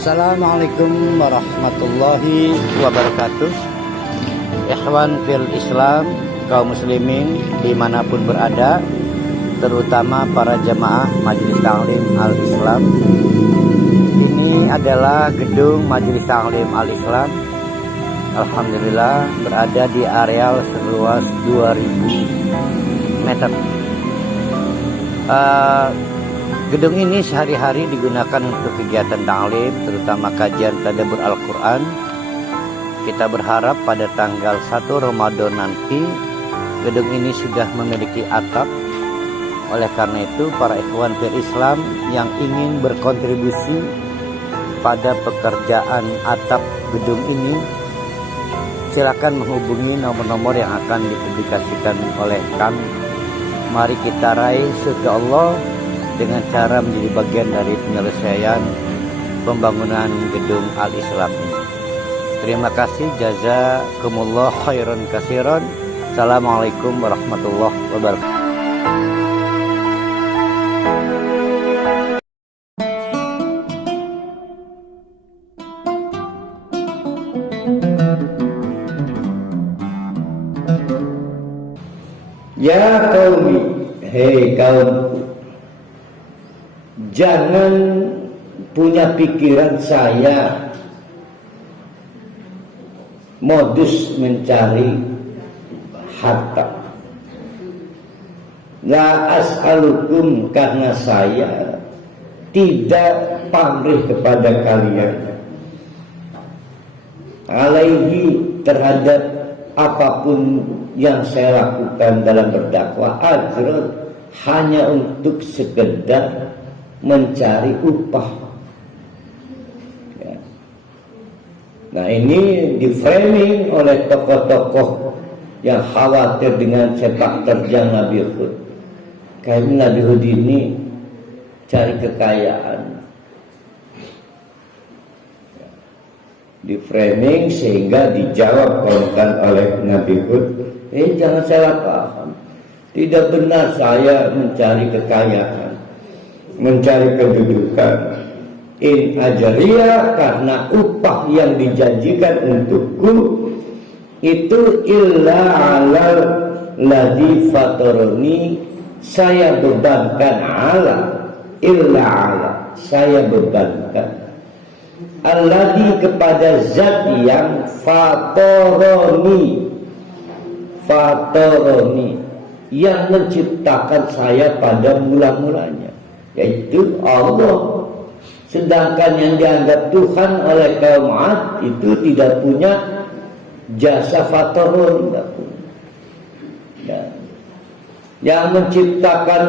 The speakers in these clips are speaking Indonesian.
Assalamualaikum warahmatullahi wabarakatuh. Ikhwan fil Islam, kaum muslimin dimanapun berada, terutama para jamaah Majelis Taklim Al-Islam. Ini adalah gedung Majelis Taklim Al-Islam. Alhamdulillah berada di areal seluas 2000 meter. Gedung ini sehari-hari digunakan untuk kegiatan taklim, terutama kajian tadabbur Al-Quran. Kita berharap pada tanggal 1 Ramadan nanti gedung ini sudah memiliki atap. Oleh karena itu, para ikhwan fil Islam yang ingin berkontribusi pada pekerjaan atap gedung ini, silakan menghubungi nomor-nomor yang akan dipublikasikan oleh kami. Mari kita raih surga Allah dengan cara menjadi bagian dari penyelesaian pembangunan gedung Al-Islam ini. Terima kasih, jazakumullah khairan katsiran. Assalamualaikum warahmatullahi wabarakatuh. Ya qaumi, hei kaumku, jangan punya pikiran saya modus mencari harta. La as'alukum, karena saya tidak pamrih kepada kalian alaihi, terhadap apapun yang saya lakukan dalam berdakwah, ajrun, hanya untuk sekedar mencari upah. Ya. Nah, ini di framing oleh tokoh-tokoh yang khawatir dengan sepak terjang Nabi Hud. Kayak Nabi Hud ini cari kekayaan. Di framing sehingga dijawab kontan oleh Nabi Hud, jangan salah paham, tidak benar saya mencari kekayaan, mencari kedudukan. In ajriya, karena upah yang dijanjikan untukku itu illa alal ladzi fatarani, saya bebankan ala, illa ala, saya bebankan alladzi, kepada zat yang fatarani, yang menciptakan saya pada mula-mulanya, yaitu Allah. Sedangkan yang dianggap Tuhan oleh kaum Ad itu tidak punya jasa fatarun, tidak punya. Ya. Yang menciptakan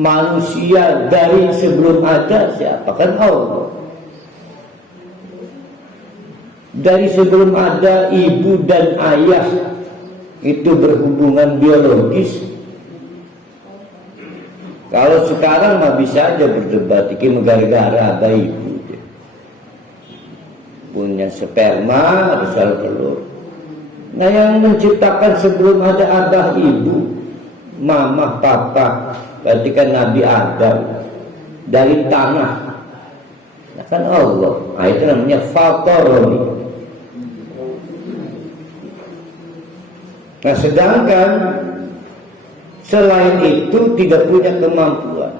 manusia dari sebelum ada siapa? Kan Allah. Dari sebelum ada ibu dan ayah itu berhubungan biologis. Kalau sekarang mah bisa aja berdebat, iki gara-gara ada ibu punya sperma besar telur. Nah, yang menciptakan sebelum ada abah ibu, mama papa, berarti kan Nabi Adam dari tanah. Nah, kan Allah. Nah, itu namanya fataroni. Nah, sedangkan selain itu tidak punya kemampuan.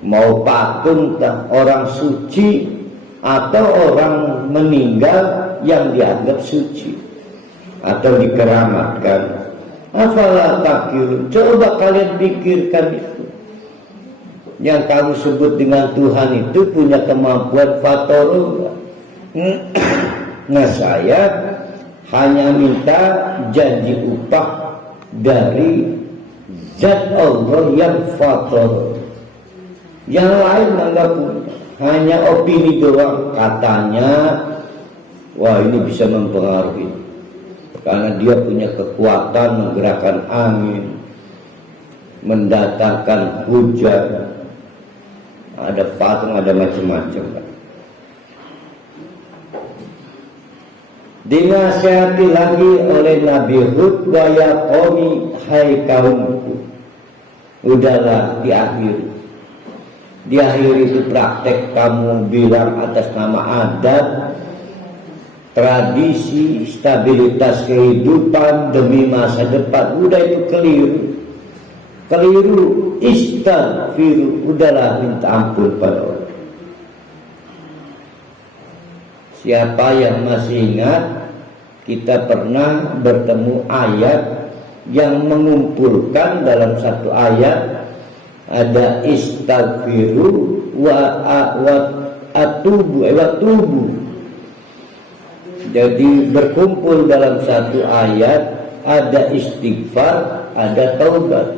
Mau patung, orang suci atau orang meninggal yang dianggap suci atau dikeramatkan. Afala takilun, coba kalian pikirkan itu. Yang kamu sebut dengan Tuhan itu punya kemampuan fatorul. Nah, saya hanya minta janji upah dari zat Allah yang fator. Yang lain enggak punya, hanya opini doang. Katanya, wah ini bisa mempengaruhi karena dia punya kekuatan menggerakkan angin, mendatangkan hujan. Ada patung, ada macam-macam. Dinasihati lagi oleh Nabi Hud, wa ya qaumi, hai kaumku, udahlah diakhiri. Di akhir itu praktek kamu bilang atas nama adat, tradisi, stabilitas kehidupan demi masa depan. Udah itu keliru, istaghfiru, udahlah minta ampun pada Allah. Siapa yang masih ingat, kita pernah bertemu ayat yang mengumpulkan dalam satu ayat ada istaghfiru wa atubu. Jadi berkumpul dalam satu ayat ada istighfar, ada taubat.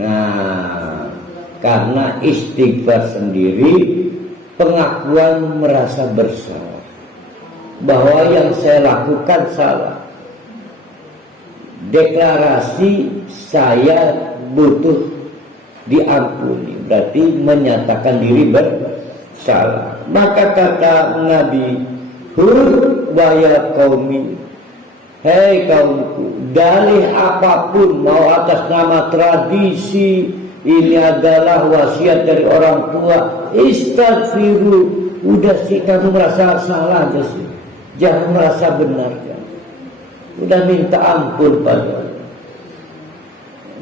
Nah, karena istighfar sendiri pengakuan merasa bersalah bahwa yang saya lakukan salah. Deklarasi saya butuh diampuni, berarti menyatakan diri bersalah. Maka kata Nabi Hud, wa ya qaumi, hei kaumku, dalih apapun mau atas nama tradisi, ini adalah wasiat dari orang tua, istaghfiru, udah sih kamu merasa salah aja sih, jangan merasa benar ya. Udah minta ampun pada Allah.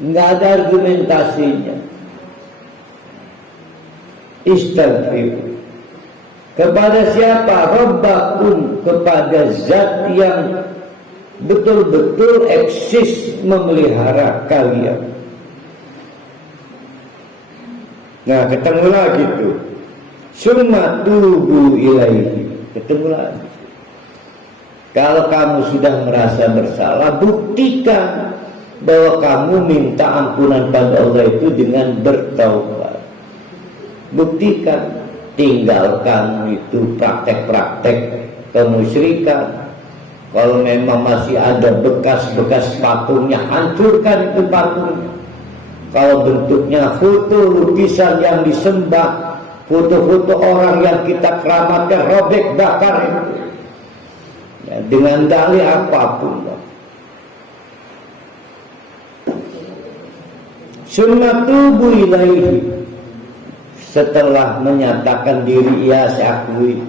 Nggak ada argumentasinya. Istaghfiru. Kepada siapa? Rabbakum, kepada zat yang betul-betul eksis memelihara kalian. Nah, ketemu lagi tuh. Summa tubu ilaihi. Ketemu lagi. Kalau kamu sudah merasa bersalah, buktikan bahwa kamu minta ampunan pada Allah itu dengan bertaubat. Buktikan. Tinggalkan itu praktek-praktek kemusyrikan. Kalau memang masih ada bekas-bekas patungnya, hancurkan itu patungnya. Kalau bentuknya foto lukisan yang disembah, foto-foto orang yang kita keramatkan, robek bakar itu ya, dengan dalih apapun. Sunnatubu ilaihi. Setelah menyatakan diri, ya saya akui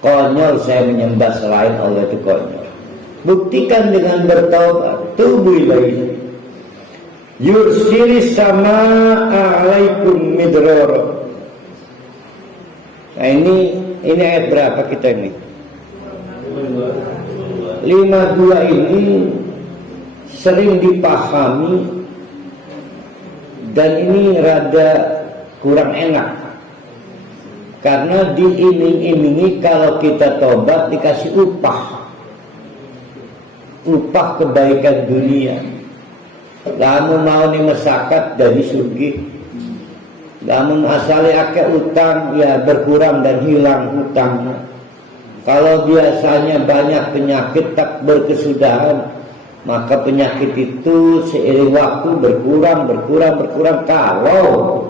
konyol saya menyembah selain Allah itu konyol. Buktikan dengan bertaubat. Tubu ilaihi. Yursilis sama alaikum midror. Nah ini ayat berapa kita ini? 52 ini sering dipahami dan ini rada kurang enak. Karena diiming-imingi kalau kita tobat dikasih upah kebaikan dunia. Kamu mau nih mesakat dari surga, kamu asale akeh utang ya berkurang dan hilang hutangnya. Kalau biasanya banyak penyakit tak berkesudahan, maka penyakit itu seiring waktu berkurang kalau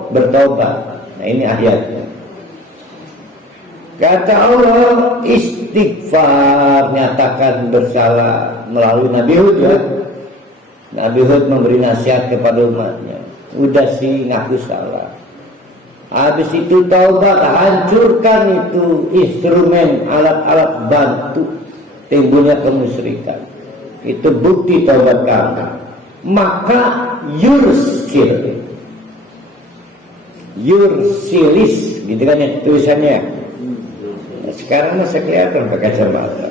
bertobat. Nah ini ayatnya. Kata Allah, istighfar, nyatakan bersalah melalui Nabi Hud ya. Nabi Hud memberi nasihat kepada umatnya. Udah sih ngaku salah. Habis itu taubat, hancurkan itu instrumen alat-alat bantu timbulnya kemusyrikan. Itu bukti taubat kamu. Maka yursilis gitu kan ya tulisannya. Nah, sekarang masih kelihatan pakai kacamata.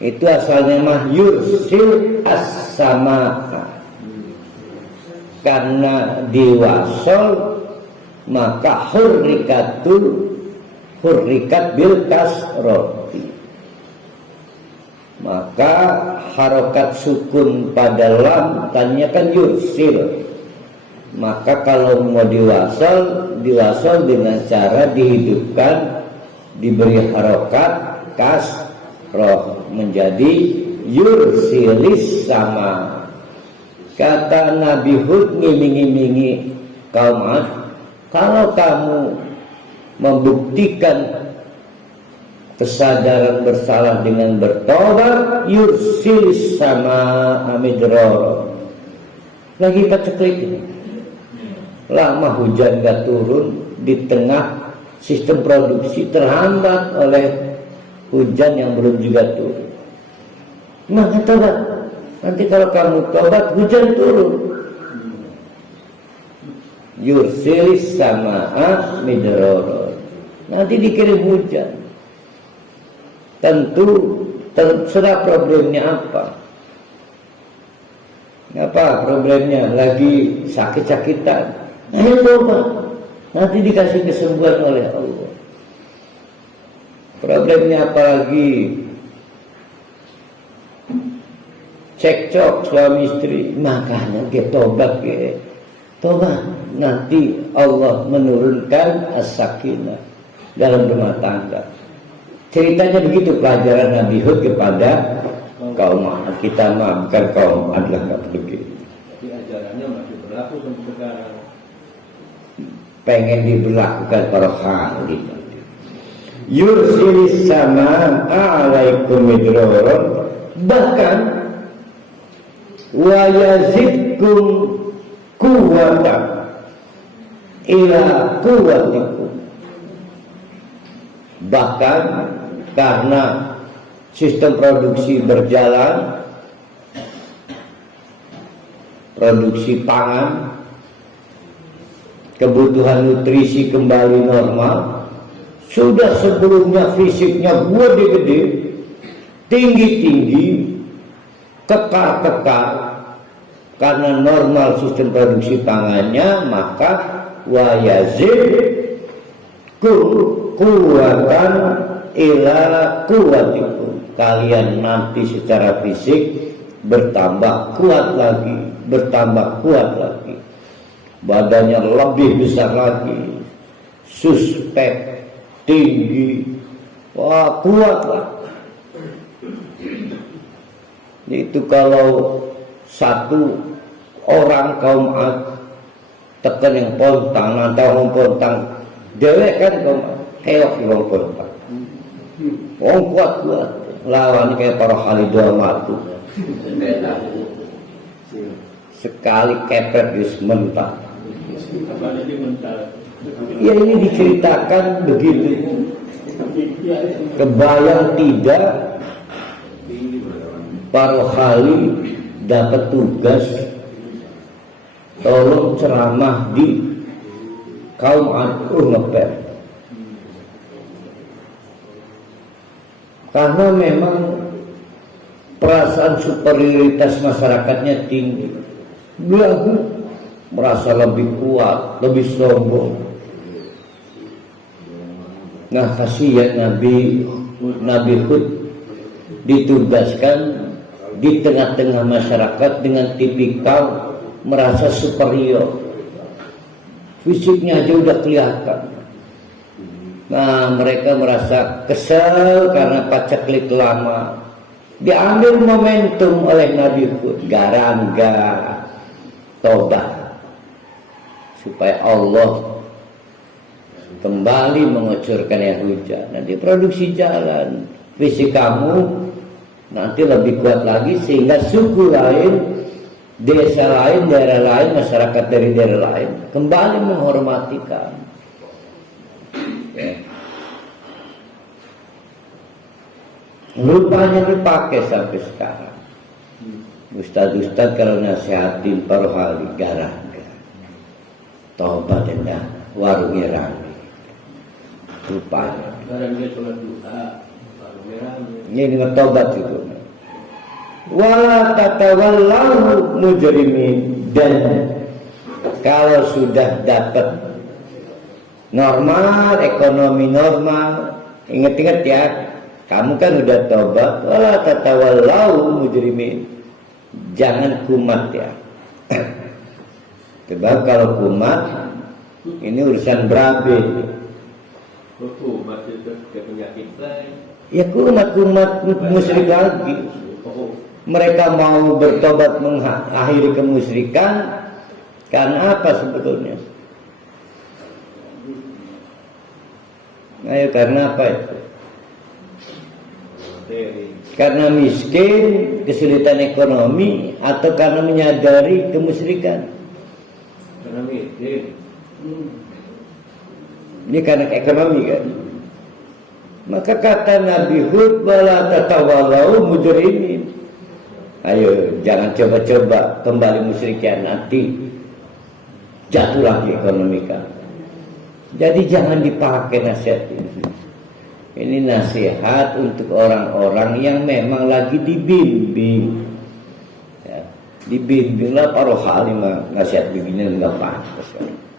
Itu asalnya mah yursil as-sama. Karena diwasol maka hurrikat bil kasroti. Maka harokat sukun pada lam tanya kan yursil. Maka kalau mau diwasol dengan cara dihidupkan, diberi harokat kasroh menjadi yursilis sama. Kata Nabi Hud ngiming-imingi kaum Ad, kalau kamu membuktikan kesadaran bersalah dengan bertobat, yursilis sama amidror. Lagi baca klik ini. lama hujan gak turun di tengah sistem produksi terhambat oleh hujan yang belum juga turun. Maka tobat. Nanti kalau kamu tobat hujan turun. Yursilis sama'a midrara. Nanti dikirim hujan. Tentu terserah problemnya apa. Apa problemnya? Lagi sakit-sakitan. Ayo tobat. Nanti dikasih kesembuhan oleh Allah. Problemnya apa lagi? Cekcok suami istri. Makanya dia tobat ya. Tobat. Nanti Allah menurunkan as-sakinah dalam rumah tangga. Ceritanya begitu pelajaran Nabi Hud kepada kaum Ad. Kita mah bukan kaum Ad lah, nggak begitu. Tapi ajarannya masih berlaku sampai sekarang. Pengen diberlakukan para khalid. Yursilis sama alaikum midraran, bahkan wa yazidkum quwwatan ila quwwatikum. Bahkan karena sistem produksi berjalan, produksi pangan, kebutuhan nutrisi kembali normal. Sudah sebelumnya fisiknya gede-gede, tinggi-tinggi, kekar-kekar. Karena normal sistem produksi pangannya, maka wa yazidkum quwwatan ila quwwatikum. Kalian nanti secara fisik bertambah kuat lagi, bertambah kuat lagi. Badannya lebih besar lagi, suspek, tinggi, wah kuat lah. Itu kalau satu orang kaum Ad tekan yang pontang, nanti orang pontang, dewek kan kaum keok yang pontang. Orang kuat-kuat, lawan kayak para Khalidul Matu. Sekali kepet di sementara. Ya ini diceritakan begitu. Kebayang tidak para Khalid dapat tugas tolong ceramah di kaum Ad ngepet. Karena memang perasaan superioritas masyarakatnya tinggi. Belagu merasa lebih kuat, lebih sombong. Nah, kasihan Nabi Hud ditugaskan di tengah-tengah masyarakat dengan tipikal merasa superior. Fisiknya aja udah kelihatan. Nah, mereka merasa kesal karena paceklik lama. Diambil momentum oleh Nabi Hud, garangga tobat supaya Allah kembali mengucurkan air hujan. Nanti produksi jalan, fisik kamu nanti lebih kuat lagi sehingga suku lain, desa lain, daerah lain, masyarakat dari daerah lain kembali menghormati kamu. Rupanya dipakai sampai sekarang. Ustadz-ustadz kalau nasihatin para hali garangga tobat dan warungnya rame. Rupanya Garangga sholat duha, warungnya rame. ini tobat itu. Wala tatawallahu mujrimin, dan kalau sudah dapat normal, ekonomi normal, ingat-ingat ya, kamu kan udah tobat. Wala tatawallahu mujrimin, jangan kumat ya. Sebab kalau kumat ini urusan berabe. Kumat itu ke penyakit lain. Ya kumat musyrik lagi. Mereka mau bertobat mengakhiri kemusyrikan karena apa sebetulnya? Ayo, karena apa itu? Karena miskin, kesulitan ekonomi, atau karena menyadari kemusyrikan? Karena miskin. Ini karena ekonomi kan. Maka kata Nabi Hud, wala tatawalau mujrimin. Ayo, jangan coba-coba kembali musyrikin, nanti jatuh lagi ekonomi kamu. Jadi jangan dipakai nasihat ini. Ini nasihat untuk orang-orang yang memang lagi dibimbing. Ya, dibimbinglah para halim, nasihat begini nggak pantas kan.